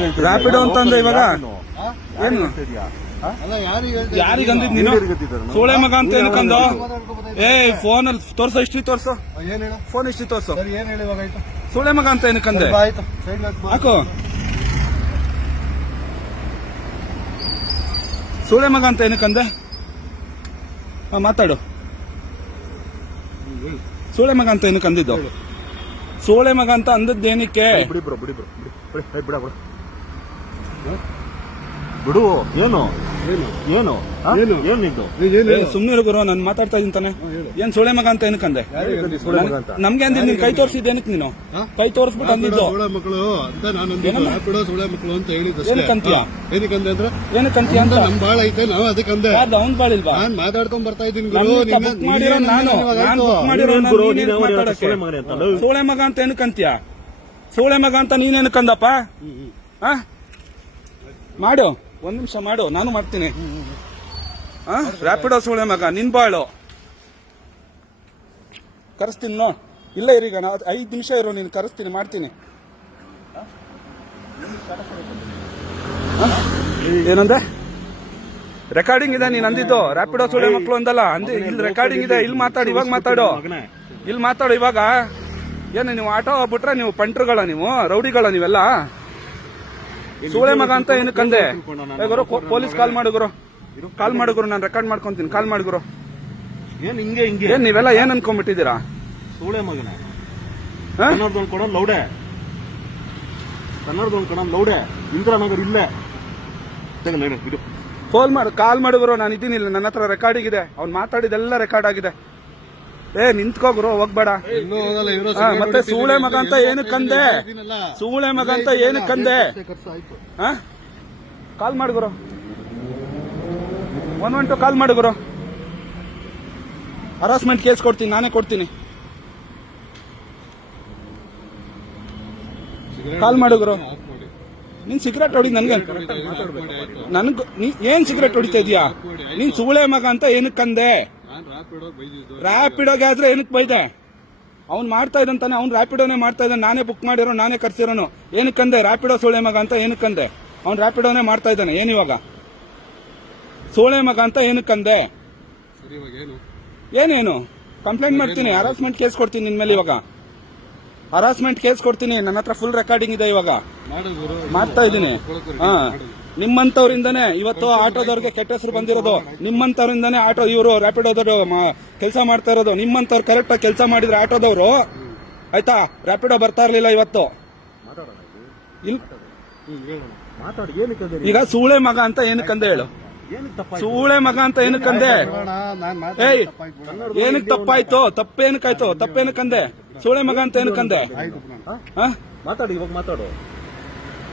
ಹೇಳ್ತಿದ್ಯಾ? ಅಂತಂದ್ರೆ ಇವಾಗ? ಏನು? ನೀನು? ಸೋಳೆ ಮಗ ಅಂತ ಏನಕ್ಕಂದು ಏ ಫೋನ್ ಅಲ್ಲಿ ತೋರ್ಸೋ ಹಿಸ್ಟ್ರಿ ತೋರ್ಸು. ಏನ್ ಹೇಳು? ಫೋನ್ ಹಿಸ್ಟ್ರಿ ತೋರ್ಸು. ಸೋಳೆ ಮಗ ಅಂತ ಏನಕ್ಕಂದೆ ಹಾಕು. ಸೋಳೆ ಮಗ ಅಂತ ಏನಕ್ಕಂದೆ ಹಾ ಮಾತಾಡು. ಸೋಳೆ ಮಗ ಅಂತ ಏನಕ್ಕೆ ಅಂದಿದ್ದು ಸೋಳೆ ಮಗ ಅಂತ ಅಂದದ್ದು ಏನಕ್ಕೆ ಬಿಡಿ ಬ್ರೋ ಬಿಡಿ ಬ್ರೋ ಬಿಡಿ ಬಿಡಿ ಬಿಡ. ಏನು? ಏನು? ಏನು? ಇದು ಸುಮ್ಮನೆ ಗುರು ನಾನು ಮಾತಾಡ್ತಾ ಇದ್ದೀನಿ ತಾನೆ. ಏನ್ ಸೋಳೆ ಮಗ ಅಂತ ಏನಕ್ಕಂದೆ ಮಗ ಅಂತ. ನಮ್ಗೆ ಅಂದಿದ್ ನೀನ್ ಕೈ ತೋರಿಸಿದ್ದು ಏನಕ್ಕೆ ನೀನು? ಹಾ? ಕೈ ತೋರಿಸ್ಬಿಟ್ಟು ಅಂದಿದ್ದು? ಸುಳೆ ಮಕ್ಕಳು ಅಂತ ನಾನು ಏನಮ್ಮ? ಮಕ್ಕಳು ಅಂತ ಹೇಳಿದ್ದು ಏನಕ್ಕಂತೀಯ? ಏನಕ್ಕಂದೆ ಅಂದ್ರೆ? ಏನಕ್ಕಂತೀಯ ಅಂತ? ನಮ್ ಬಾಳ ಐತೆ ನಾವು ಅದಕ್ಕಂದೆ ಯಾರ್ದು? ಅವ್ನ್ ಬಾಳಿಲ್ವಾ ನಾನ್ ಮಾತಾಡ್ಕೊಂಡ್ ಬರ್ತಾ ಇದ್ದೀನಿ ಗುರು. ಹತ್ರ book ಮಾಡಿರೋ ನಾನು ನಾನು. book ಮಾಡಿರೋ ನೀನೇನ್ ಗುರು, ನೀನೇನ್ ನೀನ್ ಯಾವ ಮಾತಾಡಕ್ಕೆ? ಸೋಳೆ ಮಗನೇ ಅಂತ? ಸೋಳೆ ಮಗ ಅಂತ ಏನಕ್ಕಂತೀಯ ಸೋಳೆ ಮಗ ಅಂತ ನೀನೇನಕ್ಕಂದಪ್ಪ ಆ? ಮಾಡು, ಒಂದ್ ನಿಮಿಷ ಮಾಡು, ನಾನು ಮಾಡ್ತೀನಿ. ಆ? ರ್ಯಾಪಿಡೋ ಸೋಳೆ ಮಗ, ನಿನ್ ಬಾಳು. ಕರೆಸ್ತೀನಿ ನೋ ಇಲ್ಲ ಇರೀಗ ನಾ ಐದು ನಿಮಿಷ ಇರೋ, ನೀನು ಕರೆಸ್ತೀನಿ, ಮಾಡ್ತೀನಿ. ಆ? ಏನಂದೆ? ರೆಕಾರ್ಡಿಂಗ್ ಇದೆ, ನೀನ್ ಅಂದಿದ್ದು. ರ್ಯಾಪಿಡೋ ಸೋಳೆ ಮಕ್ಕಳು ಅಂದಲ್ಲ, ಅಂದಿ ಇಲ್ಲಿ ರೆಕಾರ್ಡಿಂಗ್ ಇದೆ, ಇಲ್ಲಿ ಮಾತಾಡು, ಇವಾಗ ಮಾತಾಡು. ಇಲ್ಲಿ ಮಾತಾಡು, ಇವಾಗ. ಏನು ನೀವು ಆಟೋ ಬಿಟ್ರೆ ನೀವು ಪಂಟ್ರುಗಳ ನೀವು ರೌಡಿಗಳ ನೀವೆಲ್ಲ? ಸೂಳೆ ಮಗ ಅಂತ ಏನು ಕಂದೆ? ಗುರು ಪೊಲೀಸ್ ಕಾಲ್ ಮಾಡುಗುರು ಕಾಲ್ ಮಾಡು ಗುರು ನಾನು ರೆಕಾರ್ಡ್ ಮಾಡ್ಕೊಂತೀನಿ. ಕಾಲ್ ಮಾಡು ಗುರು. ಏನ್ ಹಿಂಗೆ ಹಿಂಗೆ? ಏನ್ ನೀವೆಲ್ಲ ಏನ್ ಅನ್ಕೊಂಡ್ಬಿಟ್ಟಿದ್ದೀರಾ? ಸೋಳೆ ಮಗನ. ಲೌಡೆ. ಲೌಡೆ. ಇಂದಿರಾನಗರ್ ಇಲ್ಲೇ. ಫೋನ್ ಮಾಡು ಕಾಲ್ ಮಾಡು ಗುರು. ನಾನು ಇದ್ದೀನಿ ಇಲ್ಲ ನನ್ನ ಹತ್ರ ರೆಕಾರ್ಡ್ ಇದೆ ಅವ್ನು ಮಾತಾಡಿದೆಲ್ಲ ರೆಕಾರ್ಡ್ ಆಗಿದೆ. ಏ ನಿಂತ್ಕೋ ಗುರು ಹೋಗ್ಬೇಡ. ಹಾ, ಮತ್ತೆ ಸೂಳೆ ಮಗ ಅಂತ ಏನಕ್ಕಂದೆ ಸೂಳೆ ಮಗ ಅಂತ ಏನು ಕಂದೆ? ಹಾ? ಕಾಲ್ ಮಾಡು ಗುರು. ಒನ್ ಒನ್ ಟು ಕಾಲ್ ಮಾಡು ಗುರು. ಹರಾಸ್ಮೆಂಟ್ ಕೇಸ್ ಕೊಡ್ತೀನಿ ನಾನೇ ಕೊಡ್ತೀನಿ. ಕಾಲ್ ಮಾಡು ಗುರು. ನೀನ್ ಸಿಗರೇಟ್ ಹೊಡಿ ನನ್ಗೆ? ನನ್ಗ ನೀ ಏನ್ ಸಿಗರೇಟ್ ಹೊಡಿತಾ ಇದೀಯಾ? ನೀನ್ ಸೂಳೆ ಮಗ ಅಂತ ರ್ಯಾಪಿಡೋ ಬೈದಿದ್ದು ರ್ಯಾಪಿಡೋಗೆ ಆದ್ರೆ ಏನಕ್ಕೆ ಬೈದೆ? ಅವ್ನು ಮಾಡ್ತಾ ಇದ್ದಂತಾನೆ ಅವ್ನು ರ್ಯಾಪಿಡೋನೇ ಮಾಡ್ತಾ ಇದ್ದಾನೆ. ನಾನೇ ಬುಕ್ ಮಾಡಿರೋ ನಾನೇ ಕರ್ಸಿರೋನು. ಏನಕ್ಕಂದೆ ರ್ಯಾಪಿಡೋ ಸೋಳೆ ಮಗ ಅಂತ ಏನಕ್ಕಂದೆ ಅವ್ನು ರ್ಯಾಪಿಡೋನೇ ಮಾಡ್ತಾ ಇದ್ದಾನೆ ಏನಿವಾಗ ಸೋಳೆ ಮಗ ಅಂತ ಏನಕ್ಕಂದೆ ಏನೇನು? ಕಂಪ್ಲೇಂಟ್ ಮಾಡ್ತೀನಿ ಹರಾಸ್ಮೆಂಟ್ ಕೇಸ್ ಕೊಡ್ತೀನಿ ನಿನ್ಮೇಲೆ ಇವಾಗ. ಹರಾಸ್ಮೆಂಟ್ ಕೇಸ್ ಕೊಡ್ತೀನಿ ನನ್ನ ಹತ್ರ ಫುಲ್ ರೆಕಾರ್ಡಿಂಗ್ ಇದೆ ಇವಾಗ. ಮಾಡ್ತಾ ಇದ್ದೀನಿ. ಹಾ. ನಿಮ್ಮಂತವ್ರಿಂದಾನೇ ಇವತ್ತು ಆಟೋದವ್ರಿಗೆ ಕೆಟ್ಟ ಹೆಸರು ಬಂದಿರೋದು. ನಿಮ್ಮಂತವರಿಂದನೇ ಆಟೋ ಇವರು ರ್ಯಾಪಿಡೋದವರು ಕೆಲಸ ಮಾಡ್ತಾ ಇರೋದು. ನಿಮ್ಮಂತವ್ರು ಕರೆಕ್ಟ್ ಆಗಿ ಕೆಲಸ ಮಾಡಿದ್ರೆ ಆಟೋದವರು ಆಯ್ತಾ? ರ್ಯಾಪಿಡೋ ಬರ್ತಾ ಇರ್ಲಿಲ್ಲ ಇವತ್ತು. ಈಗ ಸೂಳೆ ಮಗ ಅಂತ ಏನಕ್ಕಂದೆ ಹೇಳು? ಸೂಳೆ ಮಗ ಅಂತ ಏನಕ್ಕಂದೆ ಏಯ್. ಏನಕ್ ತಪ್ಪಾಯ್ತು? ತಪ್ಪೇನಕ್ಕಾಯ್ತು ತಪ್ಪೇನಕ್ಕಂದೆ ಸೂಳೆ ಮಗ ಅಂತ ಏನಕ್ಕಂದೆ ಮಾತಾಡಿ ಇವಾಗ ಮಾತಾಡು.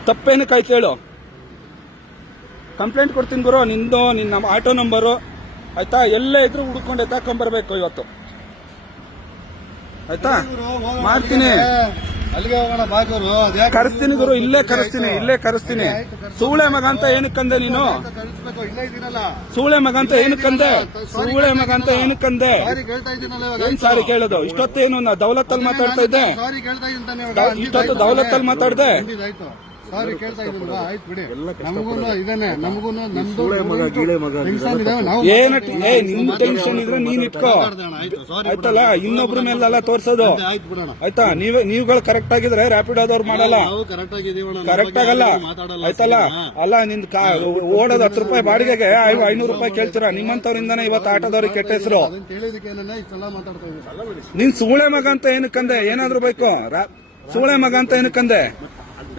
ತಪ್ಪೇನಕ್ಕಾಯ್ತು ಹೇಳು? ಕಂಪ್ಲೇಂಟ್ ಕೊಡ್ತೀನಿ ಗುರು ನಿಂದು ನಿನ್ನ ಆಟೋ ನಂಬರು ಆಯ್ತಾ? ಎಲ್ಲೇ ಇದ್ರು ಹುಡ್ಕೊಂಡು ಎತ್ತಾಕೊಂಬರ್ಬೇಕು ಇವತ್ತು. ಆಯ್ತಾ? ಮಾಡ್ತೀನಿ. ಅಲ್ಲಿಗೆ. ಹೋಗೋಣ ಕರೆಸ್ತೀನಿ ಗುರು ಇಲ್ಲೇ ಕರೆಸ್ತೀನಿ ಇಲ್ಲೇ ಕರೆಸ್ತೀನಿ. ಸೂಳೆ ಮಗ ಅಂತ ಏನಕ್ಕಂದೆ ನೀನು? ಸೂಳೆ ಮಗ ಅಂತ ಏನಕ್ಕಂದೆ ಸೂಳೆ ಮಗ ಅಂತ ಏನಕ್ಕಂದೆ ಏನ್ ಸಾರಿ ಕೇಳೋದು? ಇಷ್ಟೊತ್ತೇನು ನಾ ದೌಲತ್ತಲ್ಲಿ ಮಾತಾಡ್ತಾ ಇದ್ದೆ. ಇಷ್ಟೊತ್ತು ದೌಲತ್ತಲ್ಲಿ? ಮಾತಾಡ್ದೆ. ಸಾರಿ ಕೇಳ್ತಾ ಆಯ್ತು ಬಿಡಿ. ನಮ್ದು ಟೆನ್ಷನ್ ನಾವು ಏನ ಏ ನಿನ್ ಟೆನ್ಷನ್ ಇದ್ರೆ ನೀನ್ ಇಟ್ಕೋ. ಆಯ್ತಲ್ಲ ಇನ್ನೊಬ್ರ ಮೇಲೆಲ್ಲ ತೋರ್ಸೋದು. ಆಯ್ತು ಬಿಡೋಣ. ಆಯ್ತಾ? ನೀವ್ ನೀವುಗಳು ಕರೆಕ್ಟ್ ಆಗಿದ್ರೆ ರ್ಯಾಪಿಡೋದವ್ರು ಮಾಡಲ್ಲ. ನಾವು ಕರೆಕ್ಟ್ ಆಗಲ್ಲ. ಆಯ್ತಲ್ಲ? ಅಲ್ಲ ನಿನ್ ಕಾ ಓಡೋದು ಹತ್ತು ರೂಪಾಯಿ ಬಾಡಿಗೆಗೆ ಐನೂರು ರೂಪಾಯಿ ಕೇಳ್ತೀರಾ? ನಿಮ್ಮಂತವ್ರಿಂದಾನೆ ಇವತ್ತು ಆಟೋದವ್ರಿಗೆ ಕೆಟ್ಟ ಹೆಸರು. ನಿನ್ ಸುಳೆ ಮಗ ಅಂತ ಏನಕ್ಕಂದೆ? ಏನಾದ್ರು ಬೇಕು? ಸುಳೆ ಮಗ ಅಂತ ಏನಕ್ಕಂದೆ?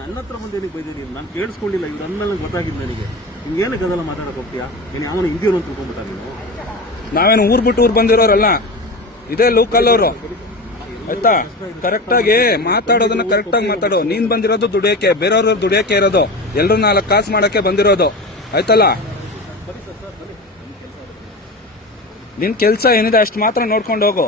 ನನ್ನ ಹತ್ರ ಬಂದು ಏನಕ್ಕೆ ಬೈದಿದ್ದೀನಿ ನಾನು ಕೇಳಿಸ್ಕೊಂಡಿಲ್ಲ. ಇವ್ರು ಅಂದ್ಮೇಲೆ ನಂಗೆ ಗೊತ್ತಾಗಿದ್ದು ನನಗೆ. ಹಿಂಗೆ ಏನಕ್ಕೆ ಅದೆಲ್ಲ ಮಾತಾಡಕ್ ಹೋಗ್ತೀಯಾ? ನೀನು ಯಾವನ ಇದೆಯೋ ಅಂತ ತಿಳ್ಕೊಂಬಿಟ್ಟ ನೀನು? ನಾವೇನು ಊರ್ ಬಿಟ್ಟು ಊರ್ ಬಂದಿರೋರಲ್ಲ? ಇದೇ ಲೋಕಲ್ ಅವರು. ಆಯ್ತಾ? ಕರೆಕ್ಟ್ ಆಗಿ ಮಾತಾಡೋದನ್ನ ಕರೆಕ್ಟ್ ಆಗಿ ಮಾತಾಡು. ನೀನ್ ಬಂದಿರೋದು ದುಡಿಯಕ್ಕೆ ಬೇರೆಯವ್ರ ದುಡಿಯಕ್ಕೆ ಇರೋದು. ಎಲ್ರು ನಾಲ್ಕು ಕಾಸು ಮಾಡಕ್ಕೆ ಬಂದಿರೋದು. ಆಯ್ತಲ್ಲ? ನಿನ್ ಕೆಲ್ಸ ಏನಿದೆ ಅಷ್ಟು ಮಾತ್ರ ನೋಡ್ಕೊಂಡು ಹೋಗು.